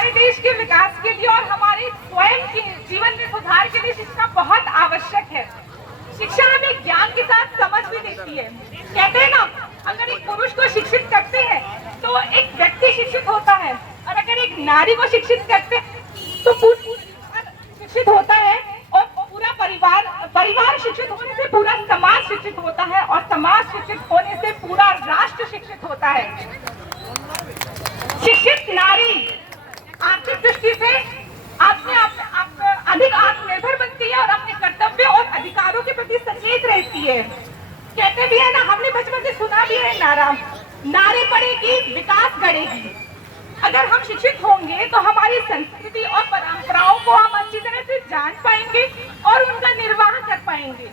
हमारे देश के विकास के लिए और हमारे स्वयं के जीवन में सुधार के लिए शिक्षा बहुत आवश्यक है। शिक्षा हमें ज्ञान के साथ समझ भी देती है। कहते हैं ना, अगर एक पुरुष को शिक्षित करते हैं तो एक व्यक्ति शिक्षित होता है, और अगर एक नारी को शिक्षित करते हैं तो शिक्षित होता है, और पूरा परिवार शिक्षित होने से पूरा समाज शिक्षित होता है, और समाज शिक्षित होने से पूरा राष्ट्र शिक्षित होता है। शिक्षित नारी आर्थिक दृष्टि से अधिक आत्मनिर्भर बनती है और अपने कर्तव्य और अधिकारों के प्रति सचेत रहती है। कहते भी है ना, हमने बचपन से सुना भी है नारा, नारी पढ़ेगी विकास गढ़ेगी। अगर हम शिक्षित होंगे तो हमारी संस्कृति और परंपराओं को हम अच्छी तरह से जान पाएंगे और उनका निर्वाह कर पाएंगे।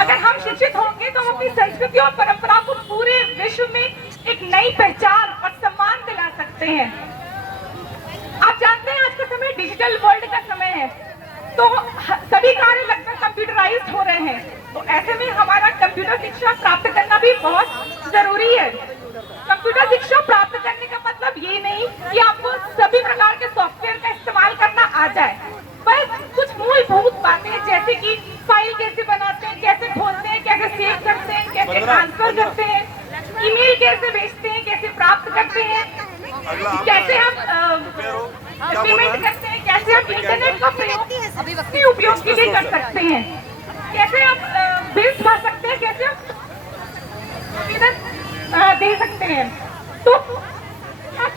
अगर हम शिक्षित होंगे तो हम अपनी संस्कृति और परंपरा को पूरे विश्व में एक नई पहचान और सम्मान दिला सकते हैं। आप जानते हैं आज का समय डिजिटल वर्ल्ड का समय है, तो सभी कार्य लगभग कंप्यूटराइज्ड हो रहे हैं। तो ऐसे में हमारा कंप्यूटर शिक्षा प्राप्त करना भी बहुत जरूरी है। कंप्यूटर शिक्षा प्राप्त करने का मतलब ये नहीं कि आपको सभी प्रकार के सॉफ्टवेयर का इस्तेमाल करना आ जाए, बस कुछ मूलभूत बातें जैसे कि फाइल कैसे बनाते हैं, कैसे खोलते हैं, कैसे सेव करते हैं, कैसे ट्रांसफर करते हैं, ईमेल कैसे भेजते हैं, कैसे प्राप्त करते हैं, कैसे हम पेमेंट करते हैं, कैसे हम इंटरनेट का उपयोग के लिए कर सकते हैं, कैसे हम बिल्स भर सकते हैं, कैसे हम दे सकते हैं। तो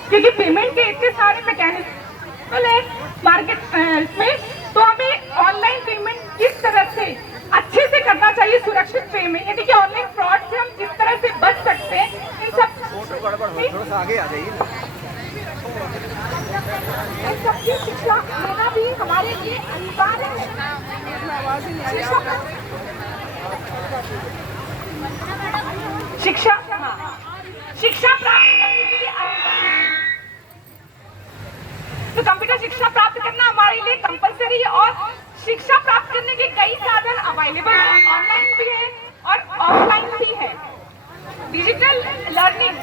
क्योंकि पेमेंट के इतने सारे मैकेनिज्म है मार्केट में, तो हमें ऑनलाइन पेमेंट किस तरह से अच्छे से करना चाहिए, सुरक्षित पेमेंट, यानी कि ऑनलाइन फ्रॉड से हम किस तरह से बच सकते हैं, इन सब थोड़ा सा आगे आ जाइए। इन सबकी शिक्षा लेना भी हमारे लिए अनिवार्य है। शिक्षा प्राप्त करने के लिए तो कंप्यूटर शिक्षा प्राप्त करना हमारे लिए कंपलसरी है, और शिक्षा प्राप्त करने के कई साधन अवेलेबल हैं, ऑनलाइन भी है और ऑफलाइन भी है। डिस्टेंस लर्निंग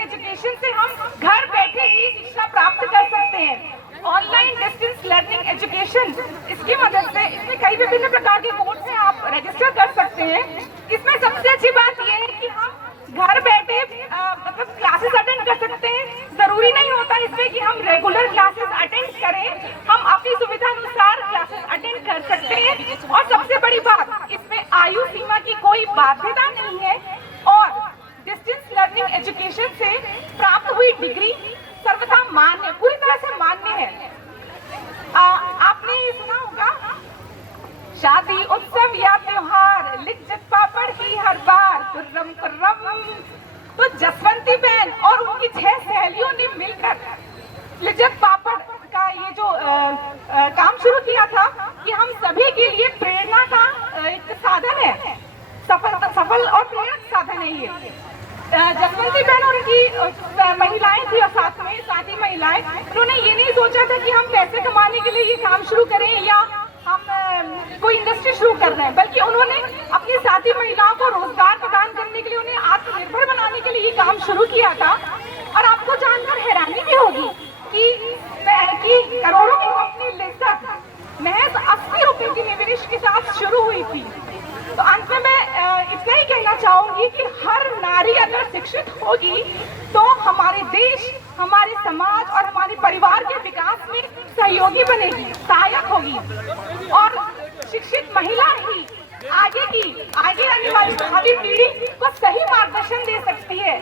एजुकेशन से हम घर बैठे ही शिक्षा प्राप्त कर सकते हैं। ऑनलाइन डिस्टेंस लर्निंग एजुकेशन, इसकी मदद से इसमें कई विभिन्न प्रकार के कोर्स में आप रजिस्टर कर सकते हैं। इसमें सबसे अच्छी बात यह है कि हम घर बैठे मतलब क्लासेस अटेंड कर सकते हैं। जरूरी नहीं होता इसमें कि हम रेगुलर क्लासेस अटेंड करें, हम अपनी सुविधा अनुसार क्लासेस अटेंड कर सकते हैं। और सबसे बड़ी बात, इसमें आयु सीमा की कोई बाध्यता नहीं है, और डिस्टेंस लर्निंग एजुकेशन से प्राप्त हुई डिग्री सर्वथा मान्य, पूरी तरह से मान्य है। आपने ये सुना होगा, शादी उत्सव या त्योहार लिज्जत पापड़ की हर बार कुर्रम कुर्रम। तो जसवंती बहन और उनकी 6 सहेलियों ने मिलकर लिज्जत पापड़ का ये जो काम शुरू किया था, कि हम सभी के लिए प्रेरणा का एक साधन है, सफल और प्रेरक साधन है ये। जसवंती बहन और उनकी महिलाएं थी, और साथी महिलाएं, उन्होंने ये नहीं सोचा था कि हम पैसे कमाने के लिए ये काम शुरू करें या हम कोई इंडस्ट्री शुरू कर रहे हैं, बल्कि उन्होंने अपनी साथी महिलाओं को रोजगार प्रदान करने के लिए, उन्हें आत्मनिर्भर बनाने के लिए ये काम शुरू किया था। और आपको जानकर हैरानी भी होगी कि करोड़ों की कंपनी लिज्जत महज 80 रुपए के निवेश के साथ शुरू हुई थी। तो अंत में मैं इतना ही कहना चाहूंगी कि हर नारी अगर शिक्षित होगी तो हमारे देश, हमारे समाज और हमारे परिवार के विकास में सहयोगी बनेगी, सहायक होगी। और शिक्षित महिला ही आगे आने वाली भावी पीढ़ी को सही मार्गदर्शन दे सकती है।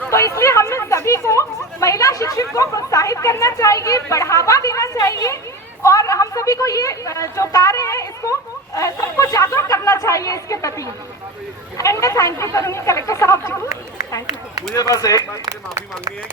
तो इसलिए हमें सभी को महिला शिक्षित को प्रोत्साहित करना चाहिए, बढ़ावा देना चाहिए, और हम सभी को ये जो कार्य है इसको सबको जागरूक करना चाहिए इसके प्रति। एंड मैं थैंक यू करूंगी कलेक्टर साहब जी को। Thank you. मुझे बस एक बात से माफी मांगनी है कि